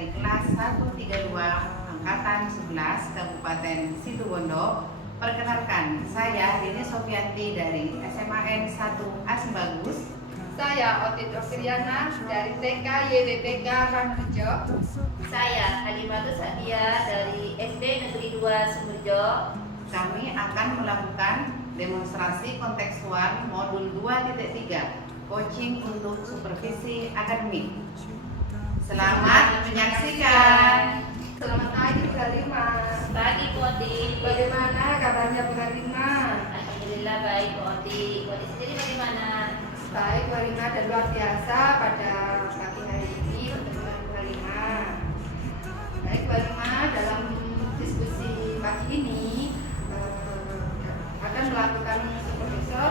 dari kelas 132 Angkatan 11 Kabupaten Situbondo. Perkenalkan, saya Dini Sofianti dari SMAN 1 Asbagus. Saya Otit Rokiriana dari TK YDTK Ranrejo. Saya Halimatu Sadia dari SD Negeri 2 Sumberjo. Kami akan melakukan demonstrasi kontekstual modul 2.3 coaching untuk supervisi akademik. Selamat menyaksikan. Selamat pagi Bu Halima. Pagi Bu Oti. Bagaimana kabarnya Bu Halima? Alhamdulillah baik Bu Oti. Bu Oti sendiri bagaimana? Baik Bu Halima, dan luar biasa pada pagi hari ini pertemuan Bu Halima. Baik Bu Halima, dalam diskusi pagi ini akan melakukan supervisor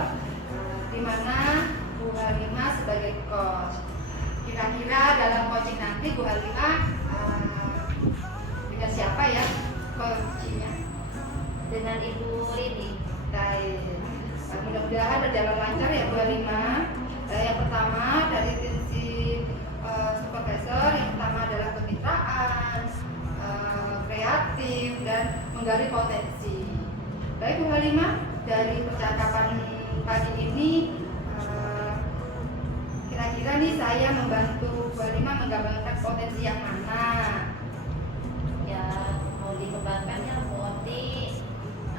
di mana Bu Halima sebagai coach. Kira-kira dalam coaching nanti Bu Halima dengan siapa ya coachingnya? Dengan Ibu Rini. Baik. Mudah-mudahan berjalan lancar ya Bu Halima. Yang pertama dari prinsip supervisor, yang pertama adalah kemitraan, kreatif, dan menggali potensi. Baik Bu Halima, dari percakapan pagi ini kira-kira nih saya membantu Bu Halima menggambarkan potensi yang mana? Ya, mau dikembangkannya Bu Oti.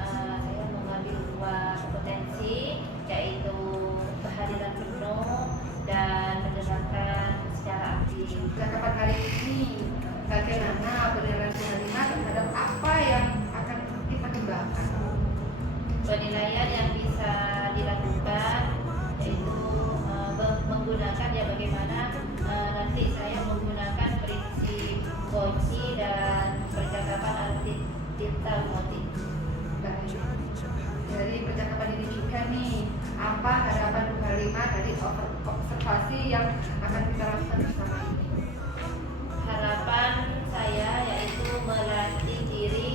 Saya mengambil dua kompetensi, yaitu kehadiran penuh dan mendengarkan secara aktif. Percakapan hari ini bagaimana penilaian Bu Halima terhadap apa yang akan kita kembangkan? Penilaian yang bisa dilakukan yaitu menggunakan ya bagaimana nanti saya menggunakan prinsip kunci dan percakapan artificial motif. Baik. Dari percakapan ini juga nih, apa harapan Bu Halima dari observasi yang akan kita lakukan bersama ini? Harapan saya yaitu melatih diri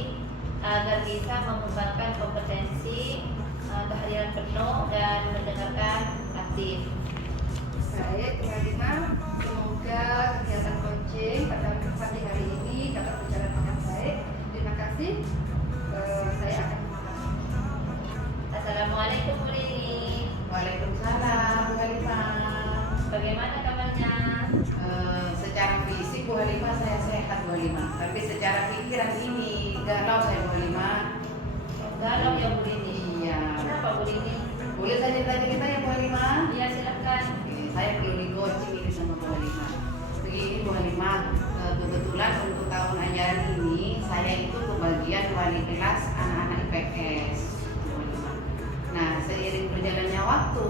agar bisa mengembangkan kompetensi kehadiran penuh dan mendengarkan aktif. Baik, Bu Halima, semoga kegiatan coaching pada pagi hari ini dapat berjalan dengan baik. Terima kasih. Saya akan Assalamualaikum Bu Rini. Waalaikumsalam Bu Halima. Bagaimana kabarnya? Secara fisik Bu Halima saya sehat Bu Halima, tapi secara pikiran ini galau saya Bu Halima. Galau ya Bu Rini. Iya. Kenapa Bu Rini? Boleh saya cerita ya Bu Halima? Iya silakan. Saya perlu di coaching ini sama Bu Halima. Begini Bu Halima, kebetulan untuk tahun ajaran ini saya itu kebagian wali kelas anak-anak IPS. Bu Halima. Nah, seiring berjalannya waktu,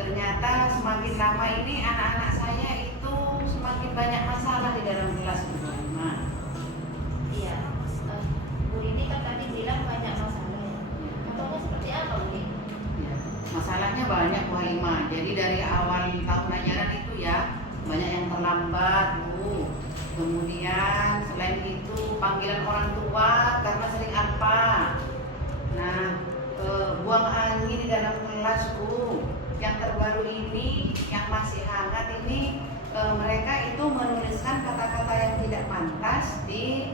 ternyata semakin lama ini anak-anak saya itu semakin banyak masalah di dalam kelas Bu Halima. Iya. Bu Rini kan tadi bilang banyak masalah ya. Contohnya seperti apa Bu Rini? Ya, masalahnya banyak Bu Halima. Jadi dari awal tahun ajaran itu ya banyak yang terlambat Bu. Kemudian selain itu panggilan orang tua karena sering apa. Nah, buang angin di dalam kelas Bu. Yang terbaru ini yang masih hangat ini mereka itu menuliskan kata-kata yang tidak pantas di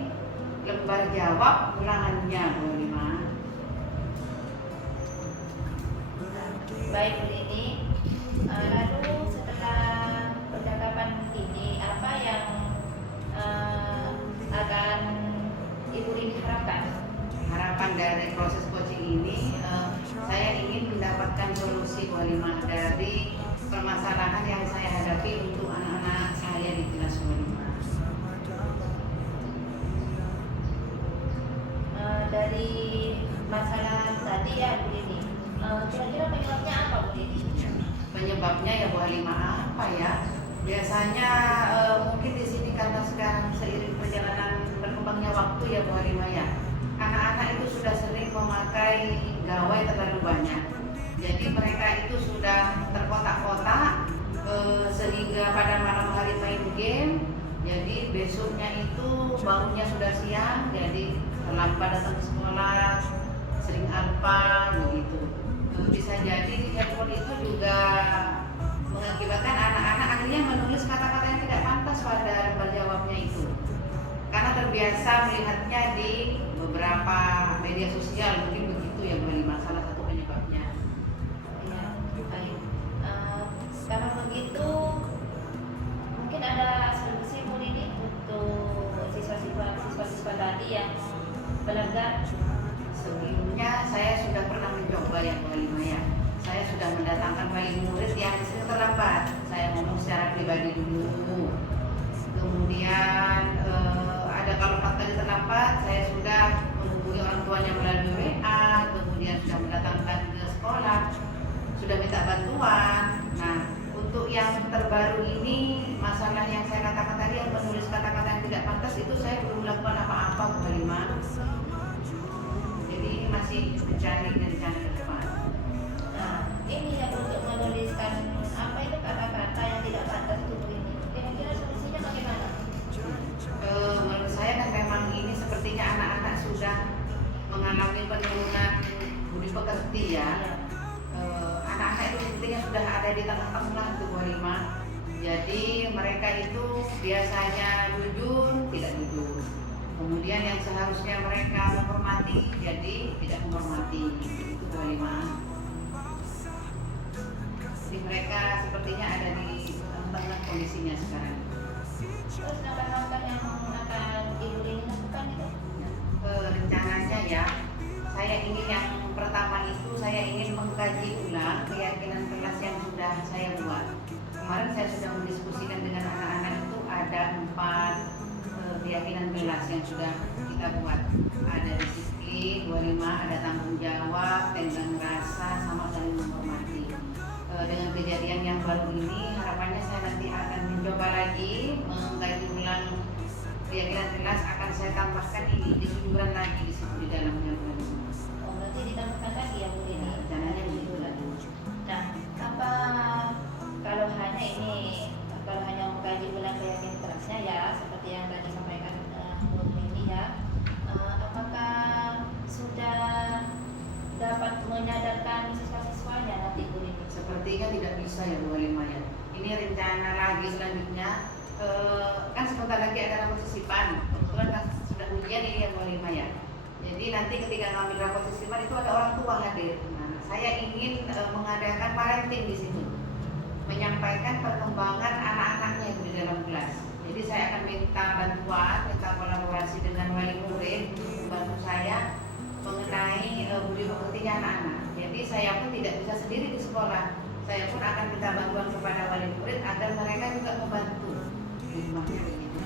lembar jawab ulangannya Bu Halima. Baik Bu Rini. Lalu setelah percakapan ini apa yang akan Ibu Rini harapkan? Harapan dari proses coaching ini saya ingin mendapatkan solusi Bu Halima dari permasalahan yang saya hadapi untuk anak-anak saya di kelas Bu Halima. Dari masalah tadi ya Bu Rini, kira-kira penyebabnya apa Bu Rini? Penyebabnya ya Bu Halima apa ya? Biasanya mungkin di sini karena sekarang seiring perjalanan berkembangnya waktu ya Bu Halima ya. Anak-anak itu sudah sering memakai gawai terlalu banyak. Jadi mereka itu sudah terkotak-kotak sehingga pada malam hari main game. Jadi besoknya itu bangunnya sudah siang, jadi terlambat datang ke sekolah, sering apa begitu. Bisa jadi handphone itu juga mengakibatkan anak-anak akhirnya menulis kata-kata yang tidak pantas pada lembar jawabnya itu. terbiasa melihatnya di beberapa media sosial, mungkin begitu ya Bu Halimah, salah satu penyebabnya. Ya, baik. Kalau begitu mungkin ada solusi Bu ini untuk siswa-siswa tadi yang belajar. Sebelumnya saya sudah pernah mencoba ya Bu Halimah ya. Saya sudah mendatangkan wali murid yang sering terlambat. Saya ngomong secara pribadi dulu. Kemudian ada kalau 4 kali terlambat, saya sudah menghubungi orang tuanya melalui WA. Kemudian sudah mendatangkan ke sekolah, sudah minta bantuan. Nah, untuk yang terbaru ini, masalah yang saya katakan tadi, yang menulis kata-kata yang tidak pantas, itu saya belum melakukan apa-apa Bu Halimah. Jadi ini masih mencari rencana ke depan. Nah, ini yang untuk menuliskan apa itu kata-kata yang tidak pantas itu Bu ini. Kira-kira solusinya bagaimana? Menurut saya kan memang ini sepertinya anak-anak sudah mengalami penurunan budi pekerti ya. Anak-anak itu sepertinya sudah ada di tengah-tengah itu Bu Halimah. Jadi mereka itu biasanya jujur, tidak jujur. Kemudian yang seharusnya mereka menghormati, jadi tidak menghormati. Itu Bu Halimah. Jadi mereka sepertinya ada di tengah-tengah kondisinya sekarang. Terus langkah-langkah yang akan Ibu ini lakukan itu? Rencananya ya, saya ingin yang pertama itu saya ingin mengkaji ulang keyakinan kelas yang sudah saya buat. Kemarin saya sudah mendiskusikan dengan anak-anak itu ada 4 keyakinan kelas yang sudah kita buat. Ada disiplin, 25, ada tanggung jawab, tenggang rasa, sama saling menghormati. Dengan kejadian yang baru ini, harapannya saya nanti akan mencoba lagi mengkaji ulang keyakinan kelas, akan saya tambahkan ini dijujuran lagi di situ di dalamnya. Oh, berarti ditambahkan lagi ya Bu ini. Rencananya begitu lah. Nah, apa kalau hanya mengkaji ulang keyakinan kelasnya ya, seperti yang tadi sampaikan Bu ini ya, apakah sudah dapat menyadarkan siswa-siswanya nanti Bu ini? Sepertinya tidak bisa ya Bu Halimah ya. Ini rencana lagi selanjutnya. Kan sebentar lagi ada rapat sisipan. Kebetulan kan sudah ujian ini ya Bu Halimah ya. Jadi nanti ketika ngambil rapat sisipan itu ada orang tua hadir. Nah, saya ingin mengadakan parenting di situ, menyampaikan perkembangan anak-anaknya yang di dalam kelas. Jadi saya akan minta bantuan, minta kolaborasi dengan wali murid untuk membantu saya mengenai budi pekertinya anak-anak. Jadi saya pun tidak bisa sendiri di sekolah. Saya pun akan minta bantuan kepada wali murid agar mereka juga membantu di rumahnya begitu.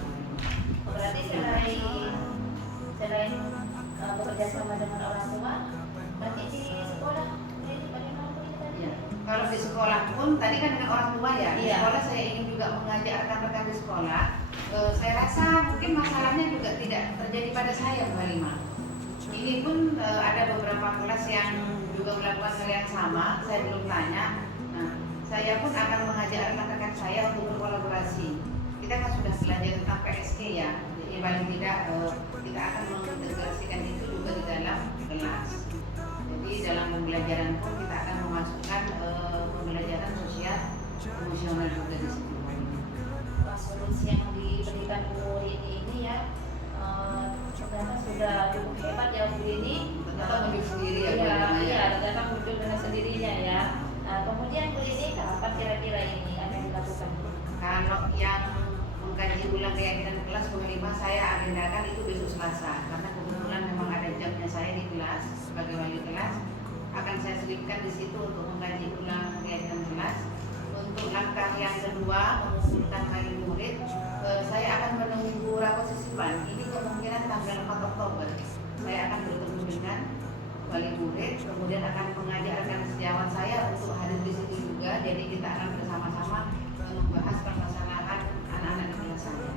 Berarti selain bekerja sama dengan orang tua, nanti di sekolah ini bagaimana Bu ini tadi? Ya. Kalau di sekolah pun tadi kan dengan orang tua ya. Di Iya. sekolah saya ingin juga mengajak rekan-rekan di sekolah. Saya rasa mungkin masalahnya juga tidak terjadi pada saya Bu Halimah. Ini pun ada beberapa kelas yang juga melakukan hal yang sama. Saya belum tanya. Nah, saya pun akan mengajak rekan-rekan saya untuk berkolaborasi. Kita kan sudah belajar tentang PSG ya. Jadi paling tidak kita akan mengintegrasikan itu juga di dalam kelas. Jadi dalam pembelajaran pun kita akan memasukkan pembelajaran sosial emosional juga di situ. Solusi yang diberikan Bu ini ya, ternyata sudah cukup hebat ya Bu ini. Ternyata muncul sendiri ya Bu Iya, Halimah ya. ternyata muncul dengan sendirinya ya. Nah, kemudian Bu ini kapan kira-kira ini akan dilakukan? Kalau yang mengkaji ulang keyakinan kelas Bu Halimah, saya agendakan itu besok Selasa. Karena kebetulan memang ada jamnya saya di kelas sebagai wali kelas. Akan saya selipkan di situ untuk mengkaji ulang keyakinan kelas. Untuk langkah yang kedua, mengumpulkan wali murid, saya akan menunggu rapat sisipan. Ini kemungkinan tanggal 4 Oktober. Saya akan bertemu dengan wali murid, kemudian akan mengajak rekan sejawat saya untuk hadir di situ juga. Jadi kita akan bersama-sama membahas permasalahan anak-anak di kelas saya.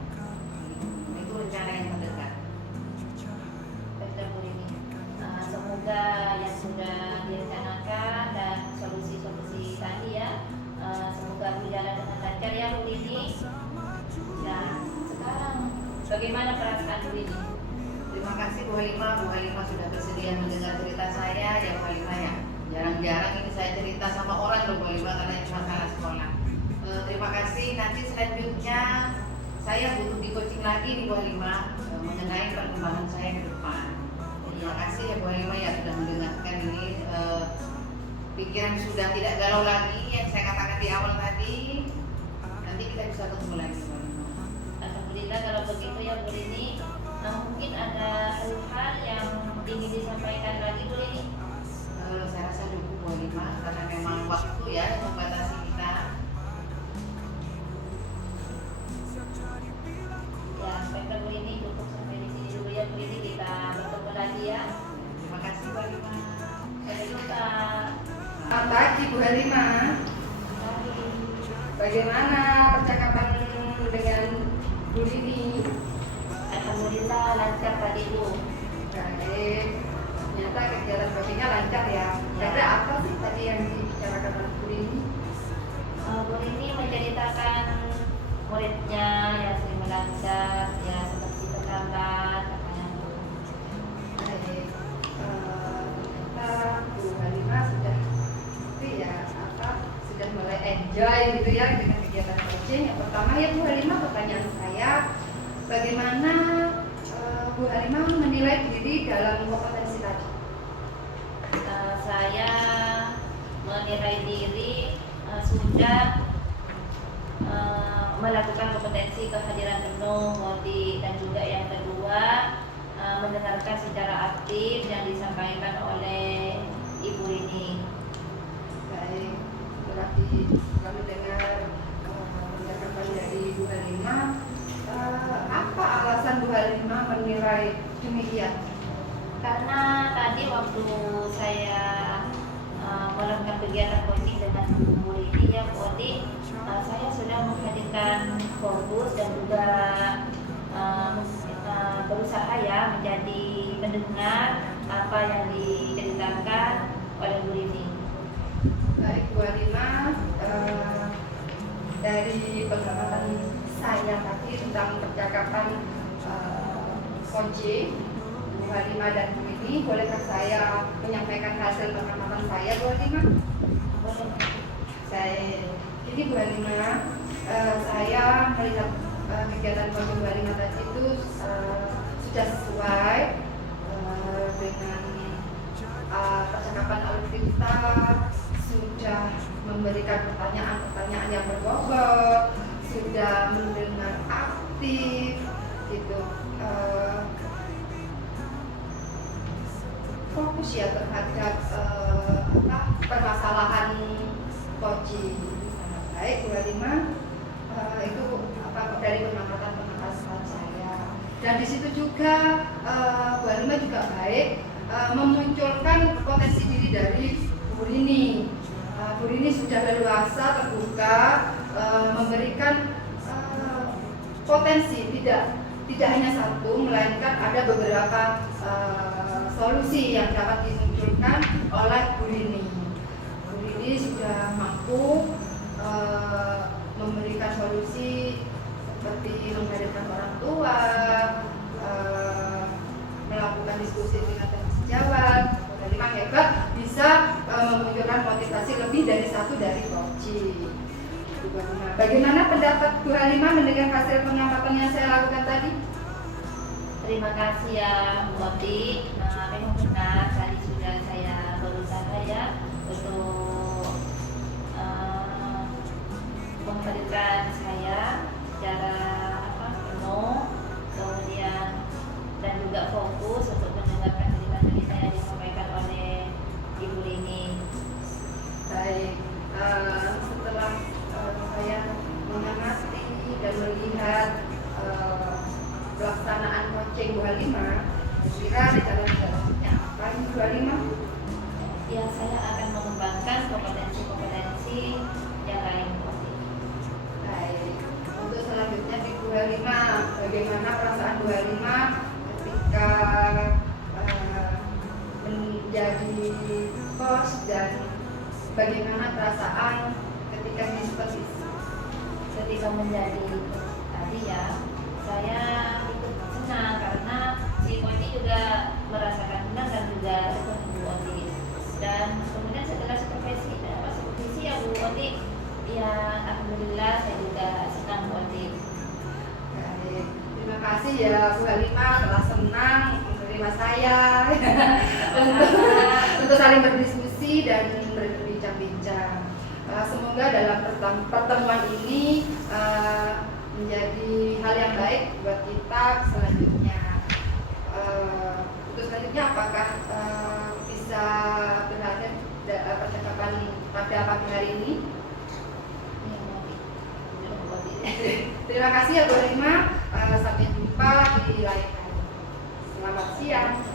Itu rencana yang terdekat. Baiklah Bu ini. Semoga yang sudah direncanakan dan solusi-solusi tadi ya, semoga berjalan dengan lancar ya Bu ini. Dan sekarang bagaimana perasaan Bu ini? Terima kasih Bu Halimah. Bu Halimah sudah bersedia mendengar cerita saya ya Bu Halimah ya. Jarang-jarang ini saya cerita sama orang loh Bu Halimah karena ini masalah sekolah. Terima kasih. Nanti selanjutnya saya butuh di coaching lagi nih Bu Halimah mengenai perkembangan saya ke depan. Terima kasih ya Bu Halimah ya sudah mendengarkan ini, pikiran sudah tidak galau lagi yang saya katakan di awal tadi. Nanti kita bisa ketemu lagi Bu Halimah. Alhamdulillah kalau begitu ya Bu Rini. Mungkin ada hal-hal yang ingin disampaikan lagi Bu Rini? Saya rasa cukup Bu Halimah karena memang waktu ya yang membatasi kita. Ya, baiklah Bu Rini, cukup sampai di sini dulu ya Bu Rini, kita bertemu lagi ya. Terima kasih Bu Halimah. Sampai jumpa. Selamat pagi Bu Halimah. Bagaimana percakapan dengan Bu Rini? Alhamdulillah lancar tadi Bu. Baik. Ternyata kegiatan coachingnya lancar ya. Kira-kira apa sih tadi yang dibicarakan oleh Bu Rini? Bu Rini menceritakan muridnya yang sering lancar, ya seperti terlambat, katanya. Baik. Ternyata Bu Halimah sudah sudah mulai enjoy gitu ya dengan kegiatan coaching. Yang pertama ya Bu Halimah, pertanyaan saya, bagaimana Bu Halimah menilai diri dalam kompetensi tadi? Saya menilai diri sudah melakukan kompetensi kehadiran penuh Modi, dan juga yang kedua mendengarkan secara aktif yang disampaikan oleh Ibu Rini. Baik, berarti kami dengar percakapan dari Bu Halimah. Apa alasan Bu Halimah menilai demikian? Karena tadi waktu saya melakukan kegiatan coaching dengan Bu Rini ya Bu Odi, saya sudah menghadirkan fokus dan juga berusaha ya menjadi pendengar apa yang diceritakan oleh Bu Rini. Baik Bu Halimah, dari pengamatan saya tadi tentang percakapan coaching Bu Halimah dan Bu Rini, bolehkah saya menyampaikan hasil pengamatan saya Bu Halimah? Jadi Bu Halimah, saya melihat kegiatan coaching Bu Halimah tadi itu sudah sesuai dengan percakapan alur kita, sudah memberikan pertanyaan-pertanyaan yang berbobot, sudah mendengar aktif, gitu. Fokus ya terhadap permasalahan coaching. Sangat baik Bu Halimah. Itu dari pengamatan saya. Dan di situ juga Bu Halimah juga baik memunculkan potensi diri dari Bu Rini. Bu Rini sudah leluasa, terbuka, memberikan potensi, tidak hanya satu, melainkan ada beberapa solusi yang dapat dimunculkan oleh Bu Rini. Bu Rini sudah mampu memberikan solusi seperti menghadirkan orang tua, melakukan diskusi dengan sejawat. Bu Halimah hebat, bisa memunculkan motivasi lebih dari satu dari coaching. Bagaimana pendapat Bu Halimah mendengar hasil pengamatan yang saya lakukan tadi? Terima kasih ya Bu Odi. Memang benar tadi sudah saya berusaha ya untuk menghadirkan saya secara penuh, kemudian dan juga fokus untuk mendengarkan cerita-cerita yang disampaikan oleh Ibu Rini. Baik, setelah saya mengamati dan melihat pelaksanaan coaching Bu Halimah, kira rencana selanjutnya apa ini Bu Halimah? Ya, saya akan mengembangkan kompetensi-kompetensi yang lain. Baik, untuk selanjutnya di Bu Halimah, bagaimana perasaan Bu Halimah ketika menjadi coach, dan bagaimana perasaan ketika di supervisi? Ketika menjadi tadi ya, saya ikut senang karena si coach juga merasakan senang dan juga seperti Bu Odi. Dan kemudian setelah supervisi ya Bu Odi, ya alhamdulillah saya juga senang Bu Odi. kasih ya Bu Halimah telah senang menerima saya untuk saling berdiskusi dan berbincang-bincang. Semoga dalam pertemuan ini menjadi hal yang baik buat kita selanjutnya. Untuk selanjutnya apakah bisa berhasil percakapan pada pagi hari ini? Terima kasih ya Bu Halimah. Sampai jumpa di lain hari. Selamat siang.